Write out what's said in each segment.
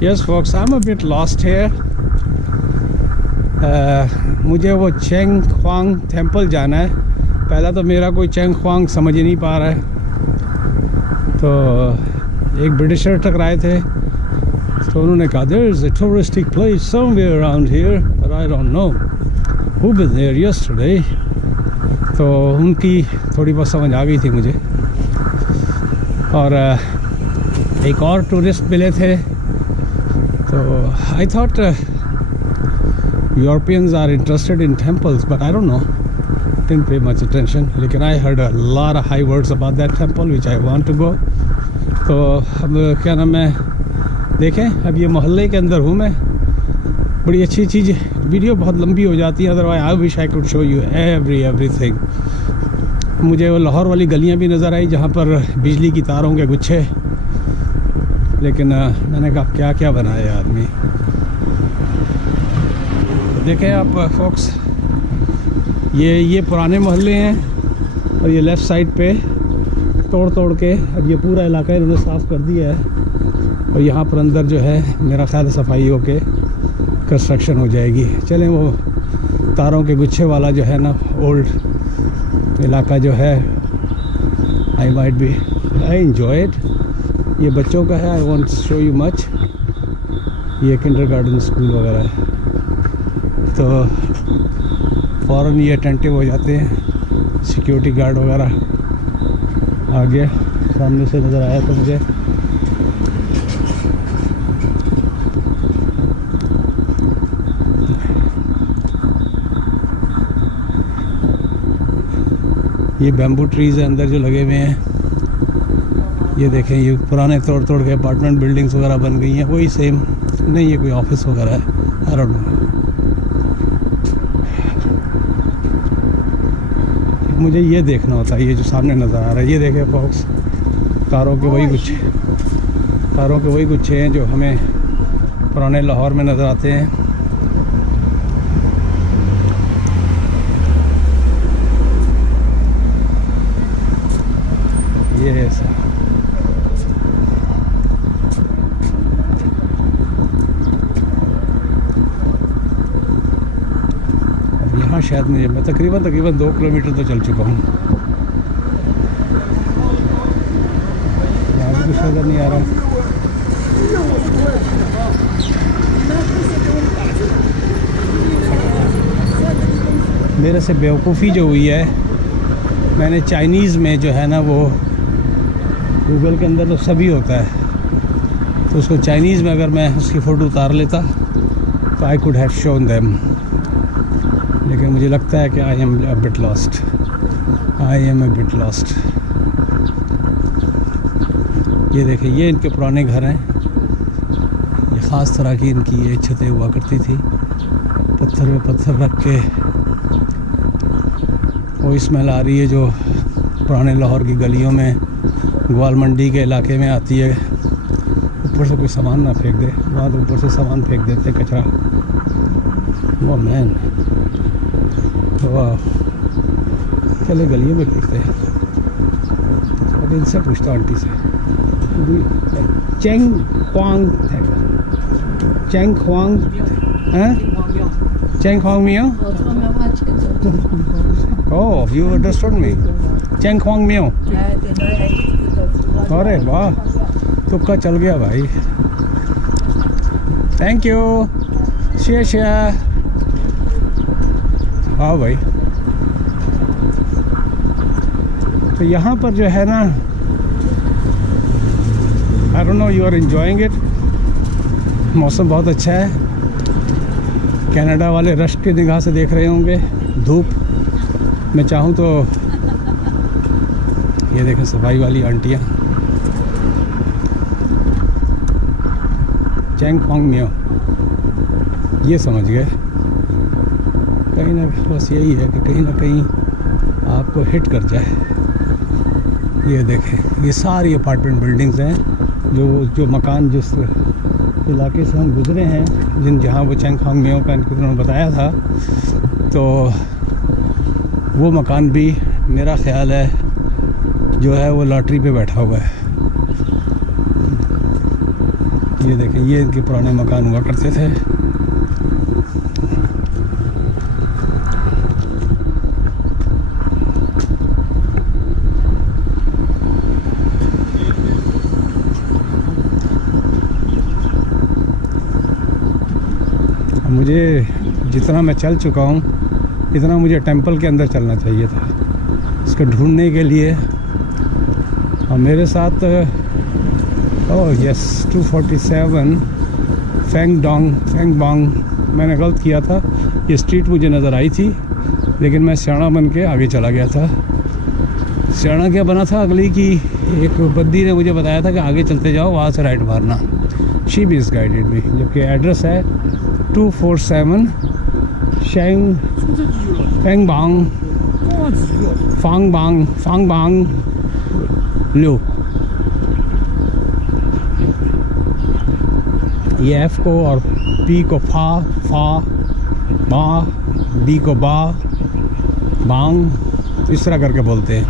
Yes folks, I'm a bit lost here. मुझे वो Cheng ख्वांग temple जाना है। पहला तो मेरा कोई चेंग ख्वांग समझ ही नहीं पा रहा है। तो एक ब्रिटिशर टकराए थे, तो उन्होंने कहा there is a touristic place somewhere around here but I don't know who been there yesterday। तो उनकी थोड़ी बहुत समझ आ गई थी मुझे। और एक और टूरिस्ट मिले थे, तो I thought Europeans are interested in temples but I don't know, didn't pay much attention। लेकिन I heard a lot of high words about that temple which I want to go। तो अब क्या नाम है, देखें, अब ये मोहल्ले के अंदर हूँ मैं। बड़ी अच्छी चीज़, वीडियो बहुत लंबी हो जाती है, otherwise I wish I could show you everything. मुझे वो लाहौर वाली गलियाँ भी नज़र आई जहाँ पर बिजली की तारों के गुच्छे, लेकिन मैंने कहा क्या क्या बनाया आदमी। तो देखें आप फोक्स, ये पुराने मोहल्ले हैं और ये लेफ़्ट साइड पे तोड़ तोड़ के अब ये पूरा इलाका इन्होंने साफ़ कर दिया है। और यहाँ पर अंदर जो है मेरा ख्याल सफाई हो के कंस्ट्रक्शन हो जाएगी। चलें, वो तारों के गुच्छे वाला जो है ना ओल्ड इलाका जो है, I might be I enjoy it. ये बच्चों का है, I won't show you much. ये किंडरगार्टन स्कूल वगैरह है, तो फ़ौरन ये अटेंटिव हो जाते हैं। सिक्योरिटी गार्ड वगैरह आ गया, सामने से नज़र आया तो मुझे। ये बैम्बू ट्रीज़ है अंदर जो लगे हुए हैं। ये देखें, ये पुराने तोड़ तोड़ के अपार्टमेंट बिल्डिंग्स वगैरह बन गई हैं, वही सेम। नहीं, ये कोई ऑफिस वगैरह है, आई डोंट नो। मुझे ये देखना होता है, ये जो सामने नज़र आ रहा है, ये देखें फॉक्स, तारों के वही गुच्छे हैं जो हमें पुराने लाहौर में नज़र आते हैं। ये ऐसा अब यहाँ शायद मैं तकरीबन 2 किलोमीटर तो चल चुका हूँ। यहाँ भी कुछ नज़र नहीं आ रहा। मेरे से बेवकूफ़ी जो हुई है, मैंने चाइनीज़ में जो है ना वो गूगल के अंदर तो सभी होता है, तो उसको चाइनीज़ में अगर मैं उसकी फ़ोटो उतार लेता तो I could have shown them. लेकिन मुझे लगता है कि I am a bit lost. ये देखिए, ये इनके पुराने घर हैं। ये ख़ास तरह की इनकी ये छतें हुआ करती थी, पत्थर में पत्थर रख के। वो स्मेल आ रही है जो पुराने लाहौर की गलियों में, ग्वाल मंडी के इलाके में आती है। ऊपर से कोई सामान ना फेंक दे, बाद ऊपर से सामान फेंक देते कचरा। वो मैन, वाह, चले गलियों में फेंकते हैं। अब इनसे पूछता आंटी से, चेंग ख्वांग हैं? चेंग ख्वांग मियाँ? Oh, you understood me. Cheng Khwang मियाँ। अरे वाह, तुक्का चल गया भाई। थैंक यू, शेषिया। हाँ भाई, तो यहाँ पर जो है ना, I don't know, you are enjoying it. मौसम बहुत अच्छा है। कनाडा वाले रश की निगाह से देख रहे होंगे धूप। मैं चाहूँ तो ये देखें, सफाई वाली आंटियाँ। चेंग ख्वांग मियाँ, ये समझ गए। कहीं ना बस यही है कि कहीं ना कहीं आपको हिट कर जाए। ये देखें, ये सारी अपार्टमेंट बिल्डिंग्स हैं। जो मकान जिस इलाके से हम गुज़रे हैं, जहाँ वो चेंग ख्वांग मियाँ का उन्होंने बताया था, तो वो मकान भी मेरा ख़्याल है जो है वो लॉटरी पे बैठा हुआ है। ये देखें, ये इनके पुराने मकान हुआ करते थे। मुझे जितना मैं चल चुका हूँ इतना मुझे टेंपल के अंदर चलना चाहिए था इसको ढूंढने के लिए। और मेरे साथ ओह यस 247 फेंग बॉन्ग, मैंने गलत किया था। ये स्ट्रीट मुझे नज़र आई थी लेकिन मैं सियाणा बन के आगे चला गया था। सियाणा क्या बना था अगली की, एक बद्दी ने मुझे बताया था कि आगे चलते जाओ, वहाँ से राइट मारना। शी भी इज़ गाइडेड मी, जबकि एड्रेस है 247 फांग बांग ल्यू। ये एफ को और पी को फा बा, बी को बा बांग, इस तरह करके बोलते हैं।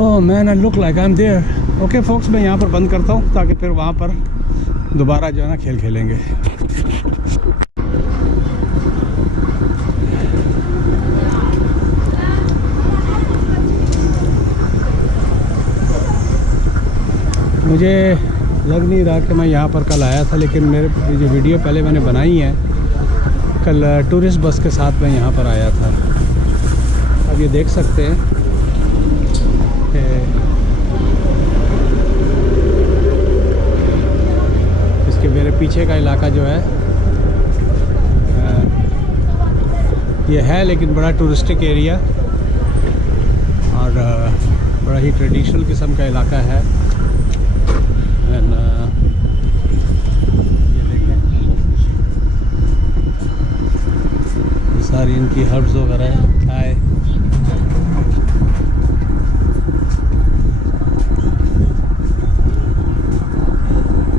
Oh man, I look like I am there. Okay folks, मैं यहाँ पर बंद करता हूँ ताकि फिर वहाँ पर दोबारा जो है ना खेल खेलेंगे। मुझे लग नहीं रहा कि मैं यहाँ पर कल आया था, लेकिन मेरे जो वीडियो पहले मैंने बनाई है कल टूरिस्ट बस के साथ मैं यहाँ पर आया था। अब ये देख सकते हैं कि इसके मेरे पीछे का इलाका जो है ये है लेकिन बड़ा टूरिस्टिक एरिया और बड़ा ही ट्रेडिशनल किस्म का इलाका है। ये देखें, ये सारी इनकी हर्ब्स वगैरह है, चाय।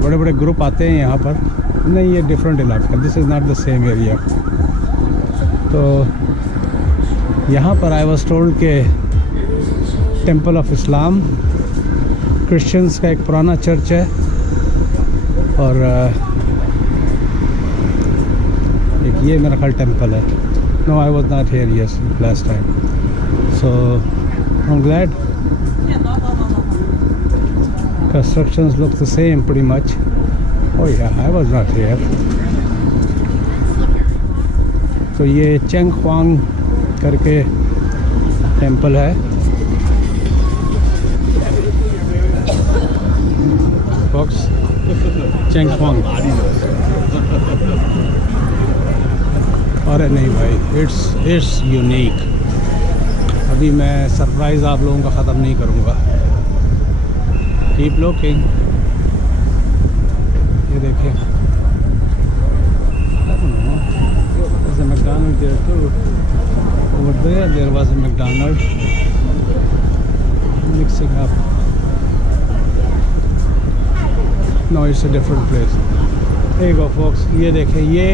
बड़े बड़े ग्रुप आते हैं यहाँ पर। नहीं, ये डिफरेंट इलाका, this is not the same area. तो यहाँ पर आई वाज टोल्ड के टेंपल ऑफ इस्लाम, क्रिश्चियंस का एक पुराना चर्च है। और एक ये मेरा ख्याल टेंपल है। No, I was not here yes last time, so I am glad. Constructions look the same pretty much. Oh yeah, I was not here. तो ये चेंग ख्वांग करके टेंपल है। Fox, Cheng Khwang. अरे नहीं भाई, इट्स यूनिक। अभी मैं surprise आप लोगों का ख़त्म नहीं करूँगा। Keep looking. ये देखिए, I don't know. There's a McDonald's there too. Over there was a McDonald's. Mixing up. No, it's a different place. There you go, folks. ये देखें, ये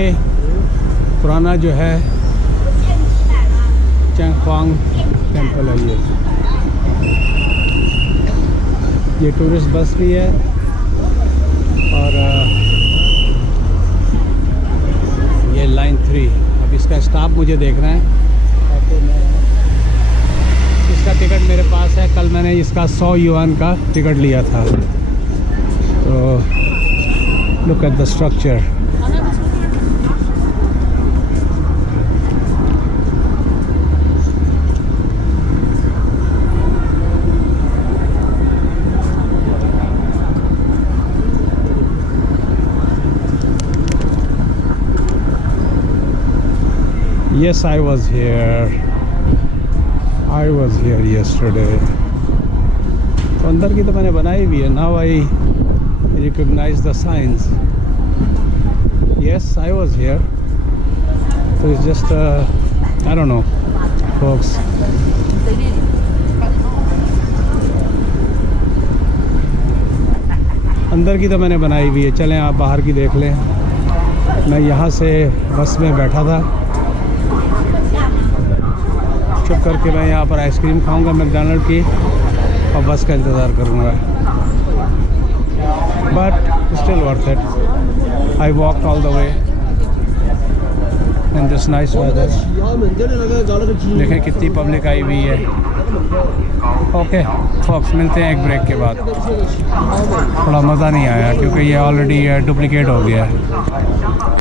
पुराना जो है चेंग ख्वांग टेंपल है। ये टूरिस्ट बस भी है और ये लाइन 3। अब इसका स्टॉप मुझे देखना है। तो मैं इसका टिकट मेरे पास है, कल मैंने इसका 100 युआन का टिकट लिया था। तो look at the structure. Yes, I was here yesterday. तो अंदर की तो मैंने बनाई भी है। Now I recognize the signs. Yes, I was here. So it's just I don't know, folks. अंदर की तो मैंने बनाई भी है। चलें आप बाहर की देख लें। मैं यहाँ से बस में बैठा था, चुप करके मैं यहाँ पर आइसक्रीम खाऊंगा मैकडॉनल्ड की और बस का इंतज़ार करूँगा। but still worth it. I walked all the way in this nice weather. देखें कितनी पब्लिक आई हुई है। ओके फॉक्स, मिलते हैं एक ब्रेक के बाद। थोड़ा मज़ा नहीं आया क्योंकि ये ऑलरेडी डुप्लिकेट हो गया है।